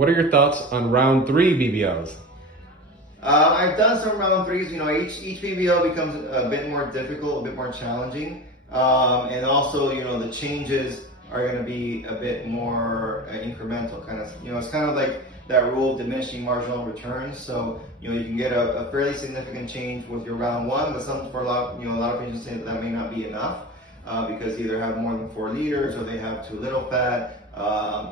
What are your thoughts on round 3 BBLs? I've done some round threes. Each BBL becomes a bit more difficult, a bit more challenging, and also the changes are going to be a bit more incremental. It's kind of like that rule of diminishing marginal returns. So you can get a fairly significant change with your round one, but for a lot of patients say that may not be enough because they either have more than 4 liters or they have too little fat.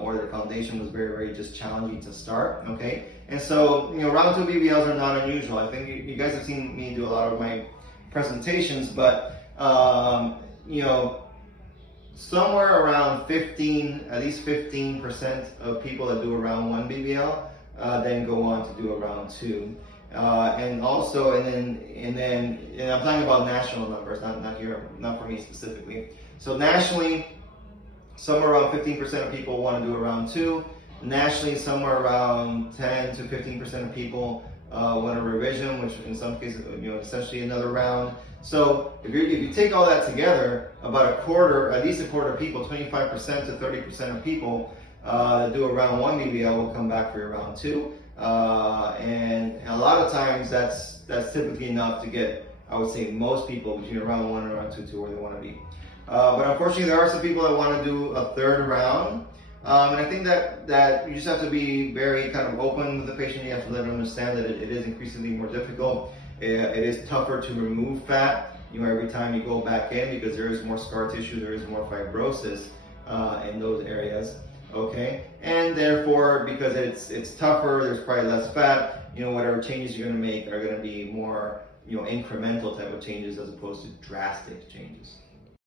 Or their foundation was very, very just challenging to start. Okay, and so round 2 BBLs are not unusual. I think you guys have seen me do a lot of my presentations, but somewhere around 15, at least 15% of people that do a round 1 BBL then go on to do a round 2. And I'm talking about national numbers, not here, not for me specifically. So nationally, somewhere around 15% of people want to do a round 2. Nationally, somewhere around 10 to 15% of people want a revision, which in some cases, essentially another round. So if you take all that together, about a quarter, at least a quarter of people, 25% to 30% of people that do a round 1 BBL will come back for your round 2. And a lot of times that's typically enough to get, I would say, most people between round 1 and round 2 to where they want to be. But unfortunately, there are some people that want to do a third round. And I think that you just have to be very kind of open with the patient. You have to let them understand that it is increasingly more difficult. It is tougher to remove fat, every time you go back in because there is more scar tissue, there is more fibrosis in those areas. Okay, and therefore, because it's tougher, there's probably less fat. Whatever changes you're going to make are going to be more incremental type of changes as opposed to drastic changes.